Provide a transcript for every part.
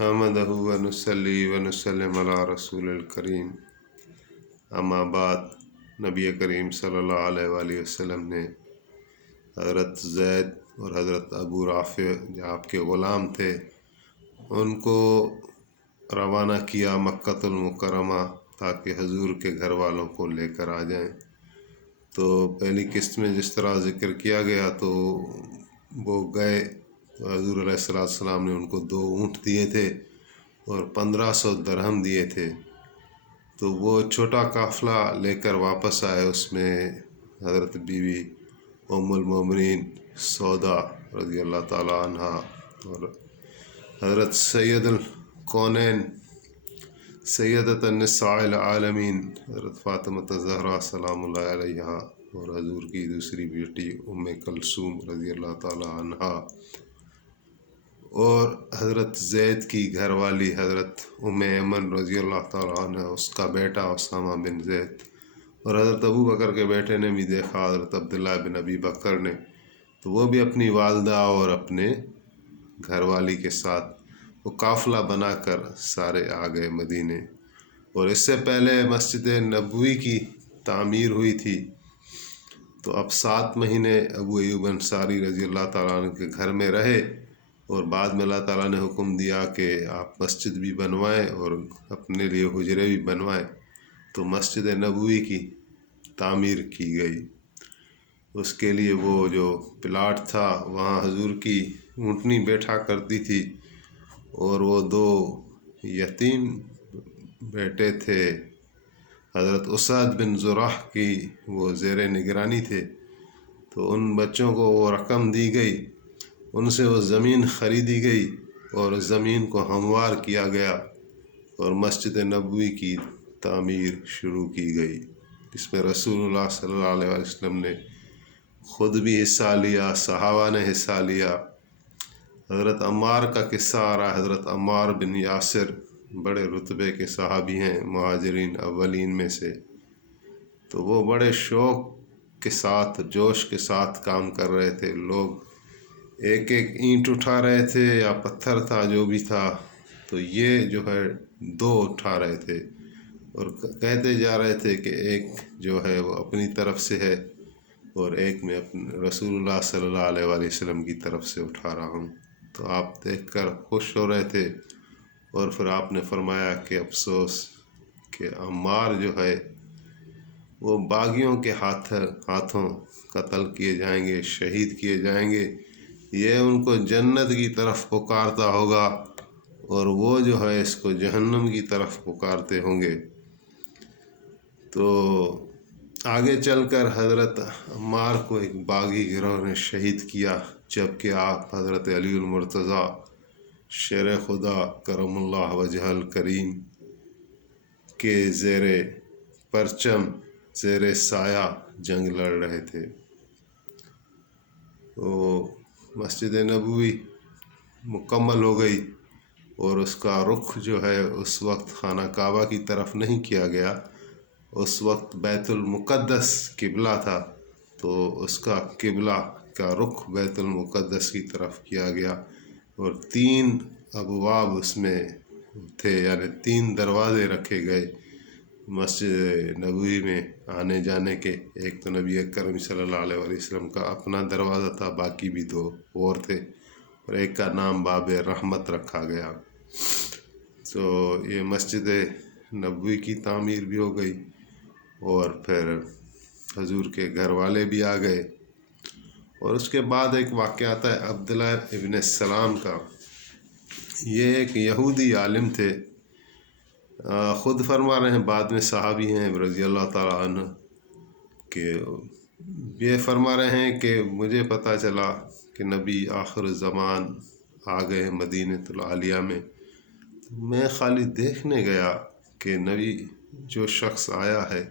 نحمدہ و نصلی و نسلم علی رسول الکریم، اما بعد۔ نبی کریم صلی اللہ علیہ وآلہ وسلم نے حضرت زید اور حضرت ابو رافع جو آپ کے غلام تھے ان کو روانہ کیا مکۃ المکرمہ تاکہ حضور کے گھر والوں کو لے کر آ جائیں۔ تو پہلی قسط میں جس طرح ذکر کیا گیا تو وہ گئے تو حضور علیہ السلام نے ان کو 2 اونٹ دیے تھے اور 1500 درہم دیے تھے۔ تو وہ چھوٹا قافلہ لے کر واپس آئے، اس میں حضرت بیوی ام المومنین سودا رضی اللہ تعالی عنہ اور حضرت سید الکونین سیدۃ النساء العالمین حضرت فاطمہ زہرا سلام اللہ علیہا اور حضور کی دوسری بیٹی ام کلثوم رضی اللہ تعالی عنہ اور حضرت زید کی گھر والی حضرت ام ایمن رضی اللہ تعالی عنہ، اس کا بیٹا اسامہ بن زید، اور حضرت ابو بکر کے بیٹے نے بھی دیکھا حضرت عبداللہ بن ابی بکر نے، تو وہ بھی اپنی والدہ اور اپنے گھر والی کے ساتھ وہ قافلہ بنا کر سارے آ گئے مدینے۔ اور اس سے پہلے مسجد نبوی کی تعمیر ہوئی تھی، تو اب 7 مہینے ابو ایوب انصاری رضی اللہ تعالیٰ عنہ کے گھر میں رہے، اور بعد میں اللہ تعالیٰ نے حکم دیا کہ آپ مسجد بھی بنوائیں اور اپنے لیے حجرے بھی بنوائیں، تو مسجد نبوی کی تعمیر کی گئی۔ اس کے لیے وہ جو پلاٹ تھا وہاں حضور کی اونٹنی بیٹھا کرتی تھی، اور وہ 2 یتیم بیٹے تھے حضرت اسعد بن زرح کی، وہ زیر نگرانی تھے، تو ان بچوں کو وہ رقم دی گئی، ان سے وہ زمین خریدی گئی اور زمین کو ہموار کیا گیا اور مسجد نبوی کی تعمیر شروع کی گئی، جس میں رسول اللہ صلی اللہ علیہ وسلم نے خود بھی حصہ لیا، صحابہ نے حصہ لیا۔ حضرت عمار کا قصہ آ رہا ہے، حضرت عمار بن یاسر بڑے رتبے کے صحابی ہیں مہاجرین اولین میں سے، تو وہ بڑے شوق کے ساتھ جوش کے ساتھ کام کر رہے تھے۔ لوگ ایک ایک اینٹ اٹھا رہے تھے یا پتھر تھا جو بھی تھا، تو یہ جو ہے 2 اٹھا رہے تھے اور کہتے جا رہے تھے کہ ایک جو ہے وہ اپنی طرف سے ہے اور ایک میں رسول اللہ صلی اللہ علیہ وآلہ وسلم کی طرف سے اٹھا رہا ہوں۔ تو آپ دیکھ کر خوش ہو رہے تھے، اور پھر آپ نے فرمایا کہ افسوس کہ عمار جو ہے وہ باغیوں کے ہاتھوں قتل کیے جائیں گے، شہید کیے جائیں گے، یہ ان کو جنت کی طرف پکارتا ہوگا اور وہ جو ہے اس کو جہنم کی طرف پکارتے ہوں گے۔ تو آگے چل کر حضرت عمار کو ایک باغی گروہ نے شہید کیا، جبکہ آپ حضرت علی المرتضیٰ شیر خدا کرم اللہ وجہ الکریم کے زیر پرچم زیر سایہ جنگ لڑ رہے تھے۔ تو مسجد نبوی مکمل ہو گئی اور اس کا رخ جو ہے اس وقت خانہ کعبہ کی طرف نہیں کیا گیا، اس وقت بیت المقدس قبلہ تھا، تو اس کا قبلہ کا رخ بیت المقدس کی طرف کیا گیا، اور 3 ابواب اس میں تھے، یعنی 3 دروازے رکھے گئے مسجد نبوی میں آنے جانے کے۔ ایک تو نبی کریم صلی اللہ علیہ وآلہ وسلم کا اپنا دروازہ تھا، باقی بھی 2 اور تھے، اور ایک کا نام باب رحمت رکھا گیا۔ تو یہ مسجد نبوی کی تعمیر بھی ہو گئی، اور پھر حضور کے گھر والے بھی آ گئے۔ اور اس کے بعد ایک واقعہ آتا ہے عبداللہ ابن السلام کا۔ یہ ایک یہودی عالم تھے، خود فرما رہے ہیں، بعد میں صحابی ہیں رضی اللہ تعالیٰ عنہ، کہ یہ فرما رہے ہیں کہ مجھے پتہ چلا کہ نبی آخر الزمان آ گئے ہیں مدینۃ العالیہ میں، میں خالی دیکھنے گیا کہ نبی جو شخص آیا ہے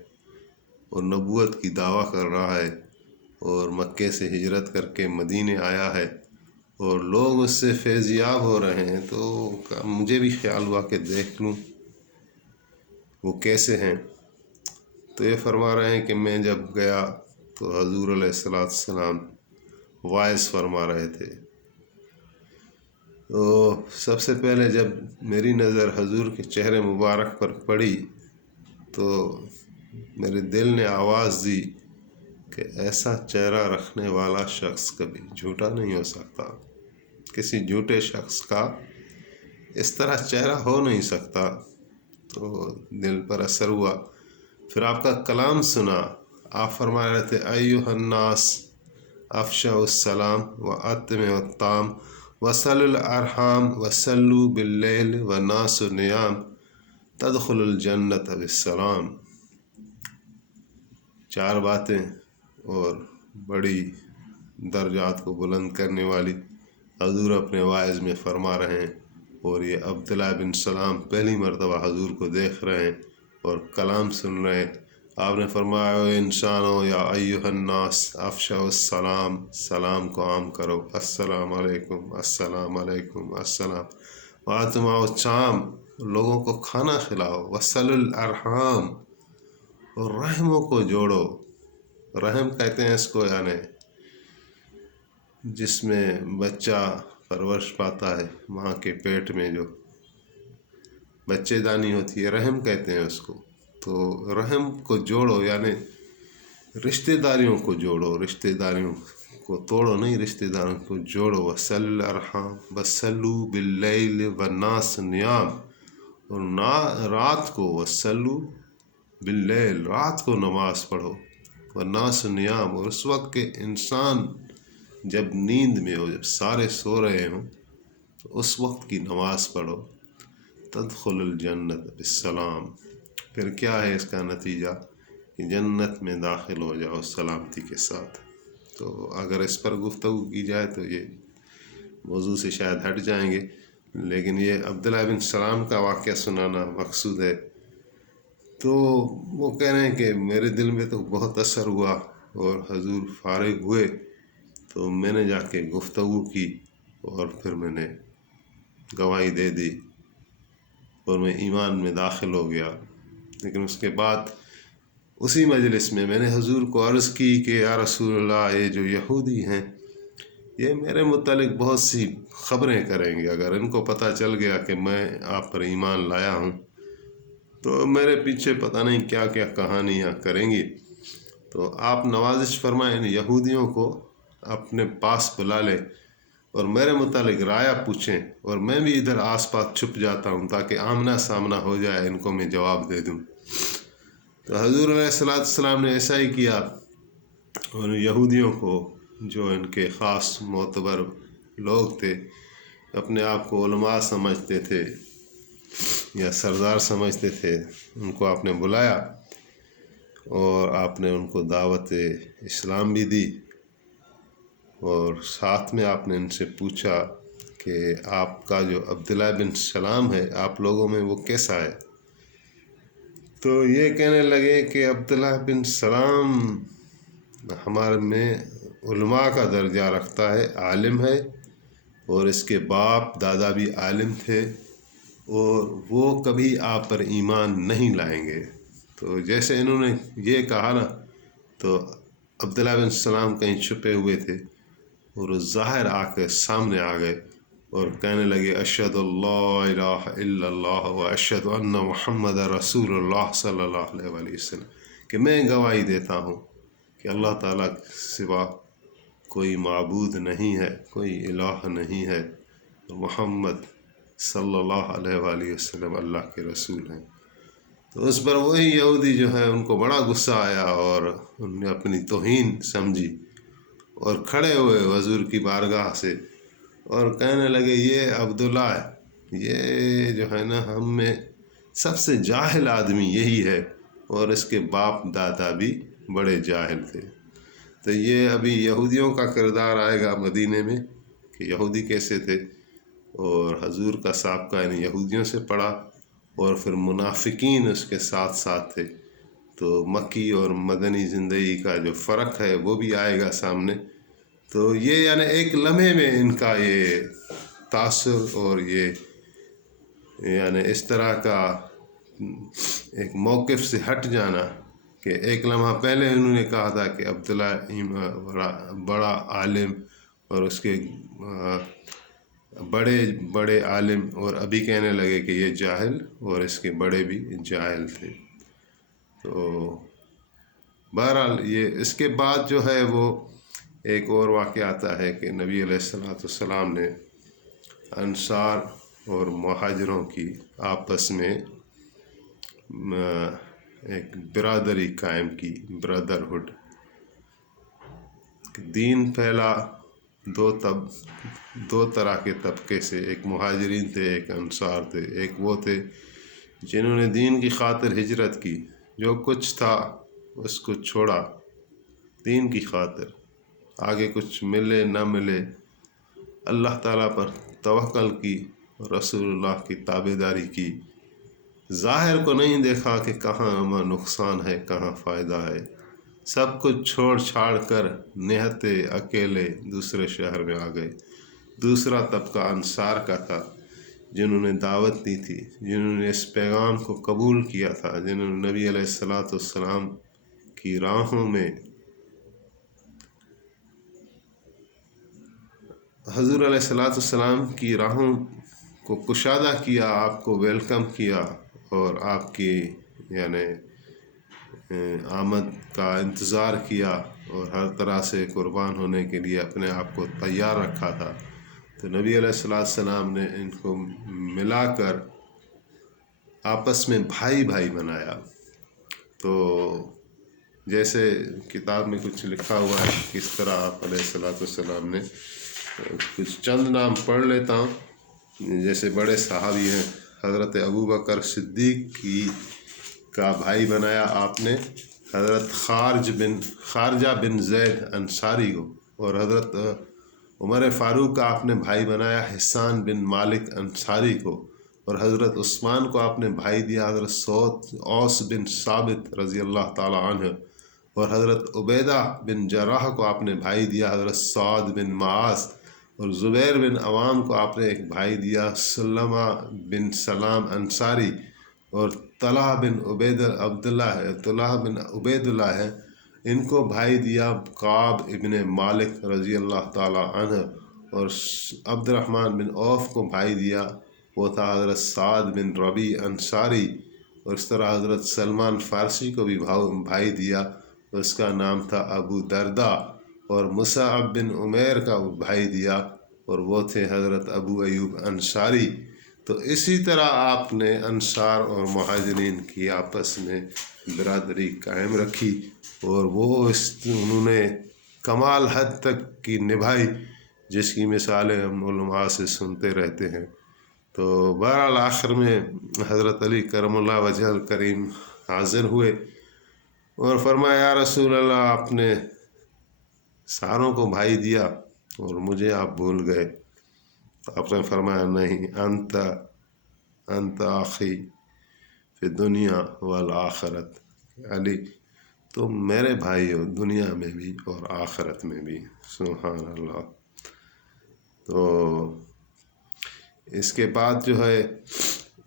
اور نبوت کی دعویٰ کر رہا ہے اور مکے سے ہجرت کر کے مدینے آیا ہے اور لوگ اس سے فیض یاب ہو رہے ہیں، تو مجھے بھی خیال ہوا کہ دیکھ لوں وہ کیسے ہیں۔ تو یہ فرما رہے ہیں کہ میں جب گیا تو حضور علیہ السلام واعظ فرما رہے تھے، تو سب سے پہلے جب میری نظر حضور کے چہرے مبارک پر پڑی تو میرے دل نے آواز دی کہ ایسا چہرہ رکھنے والا شخص کبھی جھوٹا نہیں ہو سکتا، کسی جھوٹے شخص کا اس طرح چہرہ ہو نہیں سکتا۔ تو دل پر اثر ہوا۔ پھر آپ کا کلام سنا، آپ فرما رہے تھے ایھا الناس افشوا السلام واطعموا الطعام وصلوا الارحام وصلوا باللیل والناس نیام تدخلوا الجنۃ بالسلام۔ 4 باتیں اور بڑی درجات کو بلند کرنے والی حضور اپنے واعظ میں فرما رہے ہیں، اور یہ عبداللہ بن سلام پہلی مرتبہ حضور کو دیکھ رہے ہیں اور کلام سن رہے ہیں۔ آپ نے فرمایا اے انسانو یا ایھا الناس افشوا السلام، سلام کو عام کرو، السلام علیکم السلام علیکم السلام، واطعموا الطعام، لوگوں کو کھانا کھلاؤ، وصلوا الارحام، اور رحموں کو جوڑو۔ رحم کہتے ہیں اس کو، یعنی جس میں بچہ پرورش پاتا ہے، ماں کے پیٹ میں جو بچے دانی ہوتی ہے، رحم کہتے ہیں اس کو۔ تو رحم کو جوڑو، یعنی رشتہ داریوں کو جوڑو، رشتہ داریوں کو توڑو نہیں، رشتہ داروں کو جوڑو۔ وصلوا الارحام وصلوا باللیل والناس نیام، اور رات کو وصلوا باللیل، رات کو نماز پڑھو، والناس نیام، اور اس وقت کہ انسان جب نیند میں ہو، جب سارے سو رہے ہوں، تو اس وقت کی نماز پڑھو۔ تدخل الجنت بالسلام، پھر کیا ہے اس کا نتیجہ کہ جنت میں داخل ہو جاؤ سلامتی کے ساتھ۔ تو اگر اس پر گفتگو کی جائے تو یہ موضوع سے شاید ہٹ جائیں گے، لیکن یہ عبداللہ بن سلام کا واقعہ سنانا مقصود ہے۔ تو وہ کہہ رہے ہیں کہ میرے دل میں تو بہت اثر ہوا، اور حضور فارغ ہوئے تو میں نے جا کے گفتگو کی، اور پھر میں نے گواہی دے دی اور میں ایمان میں داخل ہو گیا۔ لیکن اس کے بعد اسی مجلس میں نے حضور کو عرض کی کہ یا رسول اللہ، یہ جو یہودی ہیں یہ میرے متعلق بہت سی خبریں کریں گے، اگر ان کو پتہ چل گیا کہ میں آپ پر ایمان لایا ہوں تو میرے پیچھے پتہ نہیں کیا کیا کہانیاں کریں گی۔ تو آپ نوازش فرمائیں ان یہودیوں کو اپنے پاس بلا لیں اور میرے متعلق رائے پوچھیں، اور میں بھی ادھر آس پاس چھپ جاتا ہوں تاکہ آمنا سامنا ہو جائے، ان کو میں جواب دے دوں۔ تو حضور علیہ السلام نے ایسا ہی کیا، اور یہودیوں کو، جو ان کے خاص معتبر لوگ تھے، اپنے آپ کو علماء سمجھتے تھے یا سردار سمجھتے تھے، ان کو آپ نے بلایا اور آپ نے ان کو دعوت اسلام بھی دی، اور ساتھ میں آپ نے ان سے پوچھا کہ آپ کا جو عبداللہ بن سلام ہے آپ لوگوں میں وہ کیسا ہے؟ تو یہ کہنے لگے کہ عبداللہ بن سلام ہمارے میں علماء کا درجہ رکھتا ہے، عالم ہے، اور اس کے باپ دادا بھی عالم تھے، اور وہ کبھی آپ پر ایمان نہیں لائیں گے۔ تو جیسے انہوں نے یہ کہا نا، تو عبداللہ بن سلام کہیں چھپے ہوئے تھے، اور ظاہر آ کے سامنے آ گئے اور کہنے لگے اشہد اللہ الہ الا اللہ و اشہد ان محمد رسول اللہ صلی اللہ علیہ وآلہ وسلم، کہ میں گواہی دیتا ہوں کہ اللہ تعالیٰ کے سوا کوئی معبود نہیں ہے، کوئی الہ نہیں ہے، اور محمد صلی اللہ علیہ وآلہ وسلم اللہ کے رسول ہیں۔ تو اس پر وہی یہودی جو ہے ان کو بڑا غصہ آیا، اور ان نے اپنی توہین سمجھی اور کھڑے ہوئے حضور کی بارگاہ سے اور کہنے لگے یہ عبداللہ ہے، یہ جو ہے نا ہم میں سب سے جاہل آدمی یہی ہے، اور اس کے باپ دادا بھی بڑے جاہل تھے۔ تو یہ ابھی یہودیوں کا کردار آئے گا مدینے میں کہ یہودی کیسے تھے، اور حضور کا سابقہ یعنی یہودیوں سے پڑھا، اور پھر منافقین اس کے ساتھ ساتھ تھے۔ تو مکی اور مدنی زندگی کا جو فرق ہے وہ بھی آئے گا سامنے۔ تو یہ یعنی ایک لمحے میں ان کا یہ تاثر اور یہ یعنی اس طرح کا ایک موقف سے ہٹ جانا کہ ایک لمحہ پہلے انہوں نے کہا تھا کہ عبداللہ بڑا عالم اور اس کے بڑے بڑے عالم اور ابھی کہنے لگے کہ یہ جاہل اور اس کے بڑے بھی جاہل تھے۔ تو بہرحال یہ اس کے بعد جو ہے وہ ایک اور واقعہ آتا ہے کہ نبی علیہ السلام نے انصار اور مہاجروں کی آپس میں ایک برادری قائم کی، برادرہڈ۔ دین پھیلا دو طرح کے طبقے سے، ایک مہاجرین تھے، ایک انصار تھے۔ ایک وہ تھے جنہوں نے دین کی خاطر ہجرت کی، جو کچھ تھا اس کو چھوڑا دین کی خاطر، آگے کچھ ملے نہ ملے اللہ تعالیٰ پر توکل کی، رسول اللہ کی تابعداری کی، ظاہر کو نہیں دیکھا کہ کہاں ہمیں نقصان ہے کہاں فائدہ ہے، سب کچھ چھوڑ چھاڑ کر نہتے اکیلے دوسرے شہر میں آ گئے۔ دوسرا طبقہ انصار کا تھا، جنہوں نے دعوت دی تھی، جنہوں نے اس پیغام کو قبول کیا تھا، جنہوں نے نبی علیہ السلام کی راہوں میں، حضور علیہ السلام کی راہوں کو کشادہ کیا، آپ کو ویلکم کیا اور آپ کی یعنی آمد کا انتظار کیا اور ہر طرح سے قربان ہونے کے لیے اپنے آپ کو تیار رکھا تھا۔ تو نبی علیہ السلام نے ان کو ملا کر آپس میں بھائی بھائی بنایا۔ تو جیسے کتاب میں کچھ لکھا ہوا ہے کس طرح آپ علیہ السلام نے، کچھ چند نام پڑھ لیتا ہوں۔ جیسے بڑے صحابی ہیں، حضرت ابوبکر صدیق کا بھائی بنایا آپ نے حضرت خارجہ بن زید انصاری کو، اور حضرت عمر فاروق کا آپ نے بھائی بنایا حسان بن مالک انصاری کو، اور حضرت عثمان کو آپ نے بھائی دیا حضرت اوس بن ثابت رضی اللہ تعالی عنہ، اور حضرت عبیدہ بن جراح کو آپ نے بھائی دیا حضرت سعد بن معاذ، اور زبیر بن عوام کو آپ نے ایک بھائی دیا سلمہ بن سلام انصاری، اور طلحہ بن عبید اللہ ہے، ان کو بھائی دیا کعب ابن مالک رضی اللہ تعالی عنہ، اور عبد الرحمن بن عوف کو بھائی دیا، وہ تھا حضرت سعد بن ربیع انصاری، اور اس طرح حضرت سلمان فارسی کو بھی بھائی دیا، اس کا نام تھا ابو دردہ، اور مصعب بن عمیر کا بھائی دیا، اور وہ تھے حضرت ابو ایوب انصاری۔ تو اسی طرح آپ نے انصار اور مہاجرین کی آپس میں برادری قائم رکھی، اور انہوں نے کمال حد تک کی نبھائی، جس کی مثالیں ہم علماء سے سنتے رہتے ہیں۔ تو بہرحال آخر میں حضرت علی کرم اللہ وجہ الکریم حاضر ہوئے اور فرمایا یا رسول اللہ، آپ نے ساروں کو بھائی دیا اور مجھے آپ بھول گئے۔ تو آپ نے فرمایا نہیں، انت آخی فی دنیا والآخرت، علی تم میرے بھائی ہو دنیا میں بھی اور آخرت میں بھی۔ سبحان اللہ۔ تو اس کے بعد جو ہے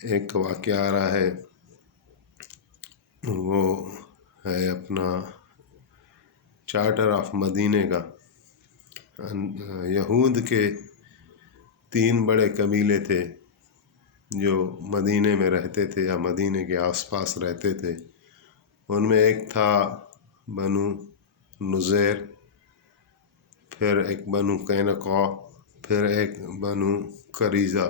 ایک واقعہ آ رہا ہے، وہ ہے اپنا چارٹر آف مدینے کا۔ یہود کے 3 بڑے قبیلے تھے جو مدینے میں رہتے تھے یا مدینے کے آس پاس رہتے تھے۔ ان میں ایک تھا بنو نذیر، پھر ایک بنو قینقاع، پھر ایک بنو قریظہ۔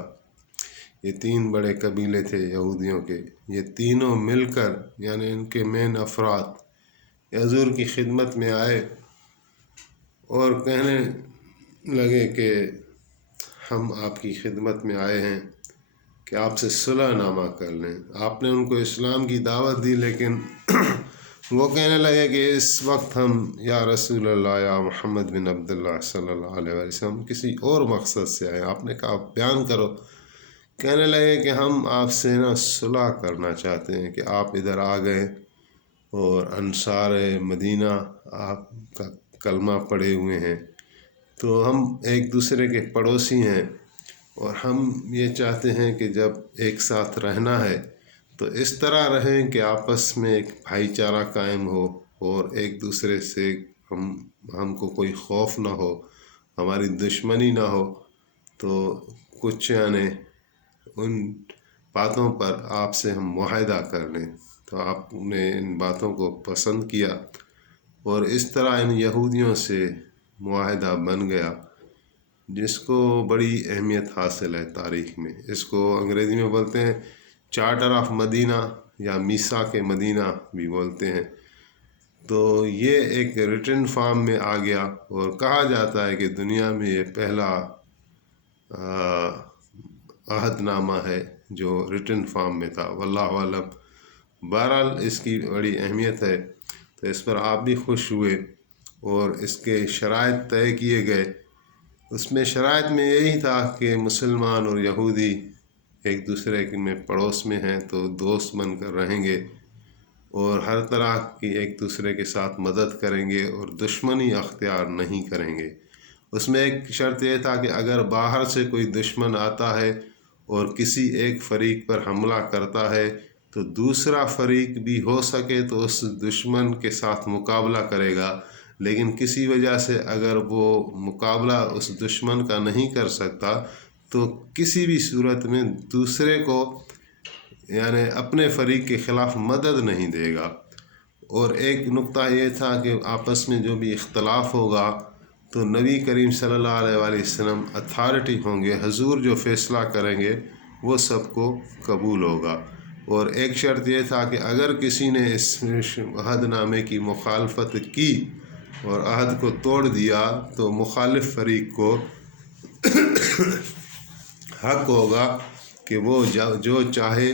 یہ 3 بڑے قبیلے تھے یہودیوں کے۔ یہ تینوں مل کر یعنی ان کے مین افراد حضور کی خدمت میں آئے اور کہنے لگے کہ ہم آپ کی خدمت میں آئے ہیں کہ آپ سے صلح نامہ کر لیں۔ آپ نے ان کو اسلام کی دعوت دی، لیکن وہ کہنے لگے کہ اس وقت ہم یا رسول اللہ یا محمد بن عبداللہ صلی اللہ علیہ وسلم کسی اور مقصد سے آئے۔ آپ نے کہا بیان کرو۔ کہنے لگے کہ ہم آپ سے صلح کرنا چاہتے ہیں کہ آپ ادھر آ گئے اور انصار مدینہ آپ کا کلمہ پڑھے ہوئے ہیں، تو ہم ایک دوسرے کے پڑوسی ہیں، اور ہم یہ چاہتے ہیں کہ جب ایک ساتھ رہنا ہے تو اس طرح رہیں کہ آپس میں ایک بھائی چارہ قائم ہو، اور ایک دوسرے سے ہم کو کوئی خوف نہ ہو، ہماری دشمنی نہ ہو۔ تو کچھ یعنی ان باتوں پر آپ سے ہم معاہدہ کر لیں، تو آپ نے ان باتوں کو پسند کیا اور اس طرح ان یہودیوں سے معاہدہ بن گیا، جس کو بڑی اہمیت حاصل ہے تاریخ میں۔ اس کو انگریزی میں بولتے ہیں چارٹر آف مدینہ یا میثاق مدینہ بھی بولتے ہیں۔ تو یہ ایک ریٹن فارم میں آ گیا، اور کہا جاتا ہے کہ دنیا میں یہ پہلا عہد نامہ ہے جو ریٹن فارم میں تھا، واللہ عالم۔ بہرحال اس کی بڑی اہمیت ہے، تو اس پر آپ بھی خوش ہوئے اور اس کے شرائط طے کیے گئے۔ اس میں شرائط میں یہی تھا کہ مسلمان اور یہودی ایک دوسرے میں پڑوس میں ہیں تو دوست بن کر رہیں گے، اور ہر طرح کی ایک دوسرے کے ساتھ مدد کریں گے اور دشمنی اختیار نہیں کریں گے۔ اس میں ایک شرط یہ تھا کہ اگر باہر سے کوئی دشمن آتا ہے اور کسی ایک فریق پر حملہ کرتا ہے تو دوسرا فریق بھی ہو سکے تو اس دشمن کے ساتھ مقابلہ کرے گا، لیکن کسی وجہ سے اگر وہ مقابلہ اس دشمن کا نہیں کر سکتا تو کسی بھی صورت میں دوسرے کو یعنی اپنے فریق کے خلاف مدد نہیں دے گا۔ اور ایک نقطہ یہ تھا کہ آپس میں جو بھی اختلاف ہوگا تو نبی کریم صلی اللہ علیہ وآلہ وسلم اتھارٹی ہوں گے، حضور جو فیصلہ کریں گے وہ سب کو قبول ہوگا۔ اور ایک شرط یہ تھا کہ اگر کسی نے اس عہد نامے کی مخالفت کی اور عہد کو توڑ دیا تو مخالف فریق کو حق ہوگا کہ وہ جو چاہے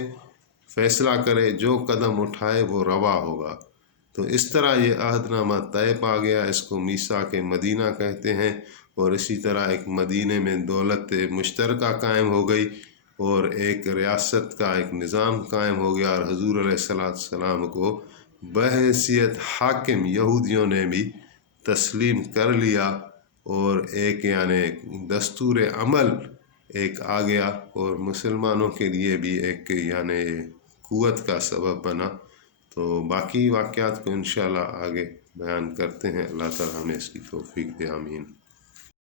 فیصلہ کرے، جو قدم اٹھائے وہ روا ہوگا۔ تو اس طرح یہ عہد نامہ طے پا گیا، اس کو میثاق مدینہ کہتے ہیں۔ اور اسی طرح ایک مدینے میں دولت مشترکہ قائم ہو گئی اور ایک ریاست کا ایک نظام قائم ہو گیا، اور حضور علیہ السلام کو بحیثیت حاکم یہودیوں نے بھی تسلیم کر لیا، اور ایک یعنی دستور عمل ایک آ گیا، اور مسلمانوں کے لیے بھی ایک یعنی قوت کا سبب بنا۔ تو باقی واقعات کو انشاءاللہ آگے بیان کرتے ہیں۔ اللہ تعالی ہمیں اس کی توفیق دے، آمین۔